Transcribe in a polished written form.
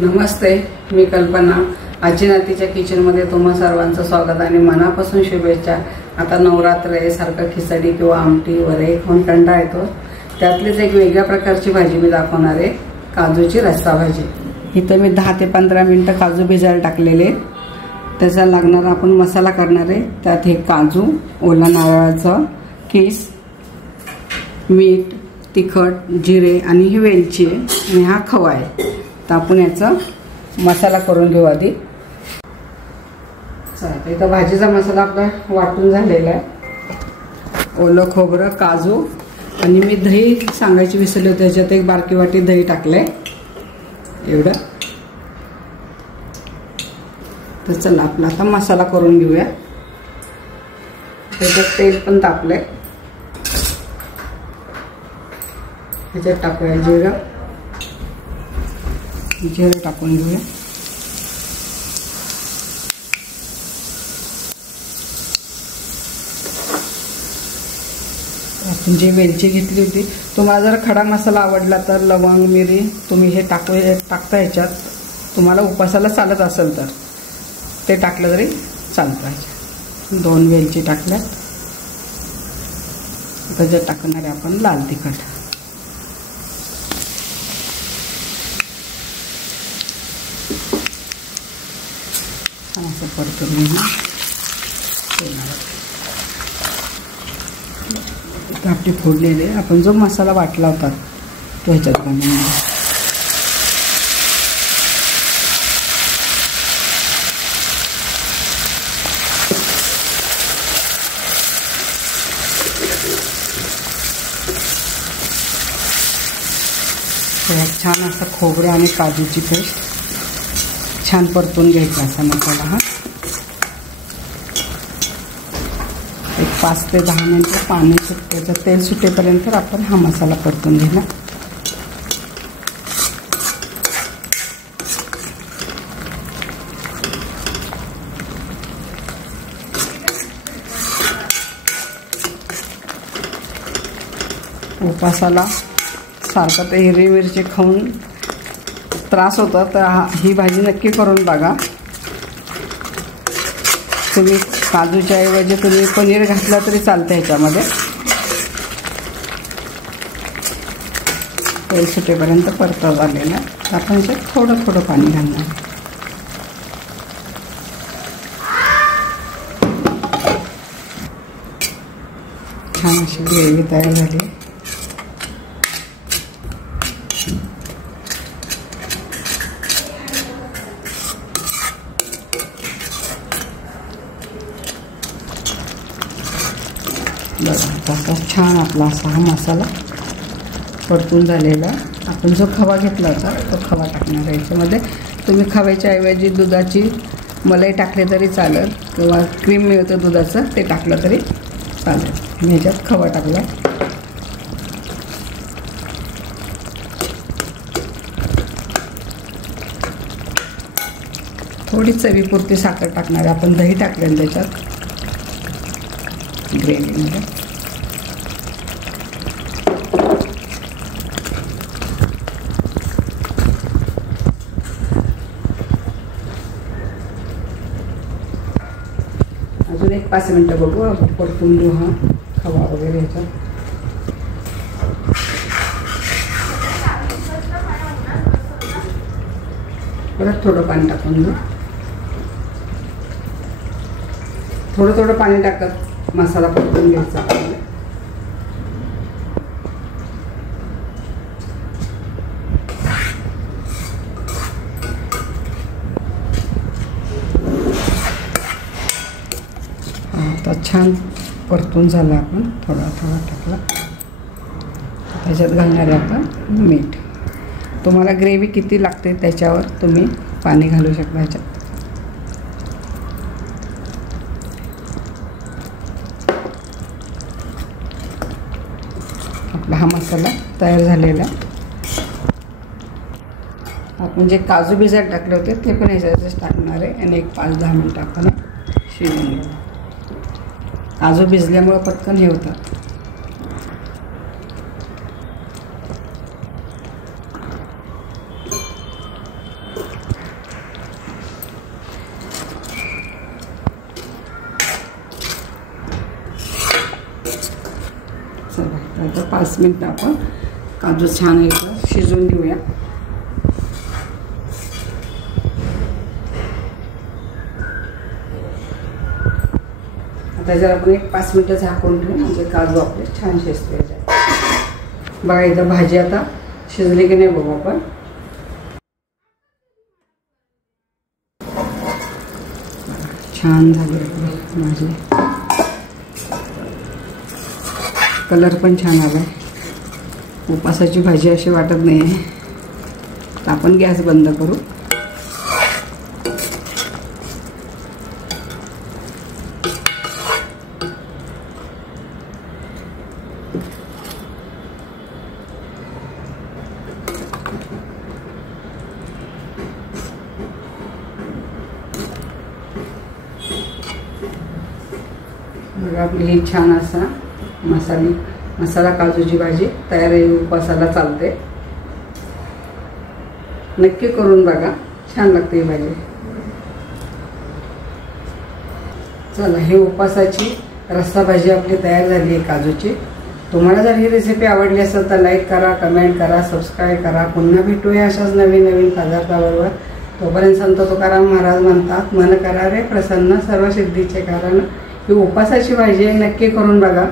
नमस्ते, मी कल्पना. आजी नातीच्या किचनमध्ये तुम्हा सर्वांचं स्वागत आणि मनापासून शुभेच्छा. आता नवरात्र आहे, सारखं खिचडी किंवा आमटी वरे खाऊन कंटाळा येतो. त्यातलीच एक वेगळ्या प्रकारची भाजी मी दाखवणार आहे, काजूची रस्सा भाजी. इथं मी 10 ते 15 मिनिटं काजू भिजायला टाकलेले. त्याचा लागणारा आपण मसाला करणार आहे. त्यात हे काजू, ओला नारळाचं किस, मीठ, तिखट, जिरे आणि ही वेलची आहे आणि हा खवा आहे. तर आपण याचा मसाला करून घेऊ आधी. चला, इथं भाजीचा मसाला आपला वाटून झालेला आहे. ओलं खोबरं, काजू आणि मी दही सांगायची विसरले होते. त्याच्यात एक बारकी वाटी दही टाकलंय एवढं. तर चला आपला आता मसाला करून घेऊया. त्याच्यात तेल पण तापलंय. त्याच्यात टाकूया जिरं टाकून घेऊया. आपण जी वेलची घेतली होती, तुम्हाला जर खडा मसाला आवडला तर लवंग, मिरी तुम्ही हे टाकता याच्यात. तुम्हाला उपासाला चालत असेल तर ते टाकलं तरी चालतं. 2 वेलची टाकल्या. त्याच्यात टाकणार आहे आपण लाल तिखट. असं परतून घेऊन आपली फोडलेले आपण जो मसाला वाटला होता तो ह्याच्यात घालून छान असं खोबरं आणि काजूची पेस्ट छान परतून घ्यायचा. असा मसाला हा एक 5 ते 10 मिनिटं पाणी सुट्याचं तेल सुटेपर्यंत आपण हा मसाला परतून घेणार. उपासाला सारखं ते हिरवी मिरची खाऊन त्रास होता तर ही भाजी नक्की करून बघा. तुम्ही काजूच्या ऐवजी तुम्ही पनीर घातला तरी चालतं. ह्याच्यामध्ये तेल सुटेपर्यंत परतवा झालेला. आपण ह्याच्यात थोडं थोडं पाणी घालणार. छान अशी ग्रेव्ही तयार झाली. बघा छान आपला असा हा मसाला परतून झालेला. आपण जो खवा घेतला होता तो खवा टाकणार आहे याच्यामध्ये. तुम्ही खव्याच्या ऐवजी दुधाची मलाई टाकले तरी चालेल किंवा क्रीम मिळतं दुधाचं ते टाकलं तरी चालेल. मी ह्याच्यात खवा टाकला. थोडी चवीपुरती साखर टाकणार आहे. आपण दही टाकलेलं त्याच्यात ग्रेव्हीमध्ये. अजून एक 5 मिनिटं बघू, परतून घेऊ हा खवा वगैरे ह्याच्यात. परत थोडं पाणी टाकून घेऊ. थोडं थोडं पाणी टाकत मसाला परतून घ्यायचा. आता छान परतून झाला. आपण थोडा थोडा टाकला. त्याच्यात घालणार आहे आपण मीठ. तुम्हाला ग्रेव्ही किती लागते त्याच्यावर तुम्ही पाणी घालू शकता. ह्याच्यात आपला हा मसाला तयार झालेला. आपण जे काजू भिजायला टाकले होते ते पण ह्याच्यातच टाकणार आहे आणि एक 5-10 मिनिटं आपण शिजवून घेऊ. काजू भिजल्यामुळे पटकन हे होतं. 5 मिनिटं आपण काजू छान एकदा शिजवून घेऊया. त्याच्यावर आपण एक 5 मिनिटं झाकून ठेवू म्हणजे काजू आपले छान शिजले जाईल. बघा इथं भाजी आता शिजली की नाही बघू आपण. छान झाली आपली भाजी. कलर पण छान आलाय. उपासाची भाजी अशी वाटत नाही आहे. तर आपण गॅस बंद करू. बघा आपली ही छान असा मसाला काजूची भाजी तयार आहे. उपासाला चालते. नक्की करून बघा, छान लागते ही भाजी. चला, ही उपासाची रस्सा भाजी आपली तयार झाली आहे काजूची. तुम्हाला जर ही रेसिपी आवडली असेल तर लाईक करा, कमेंट करा, सबस्क्राईब करा. पुन्हा भेटूया अशाच नवीन नवीन पदार्थाबरोबर. तोपर्यंत संत तुकाराम महाराज म्हणतात, मन करा रे प्रसन्न सर्व सिद्धीचे कारण. ही उपासाची भाजी नक्की करून बघा.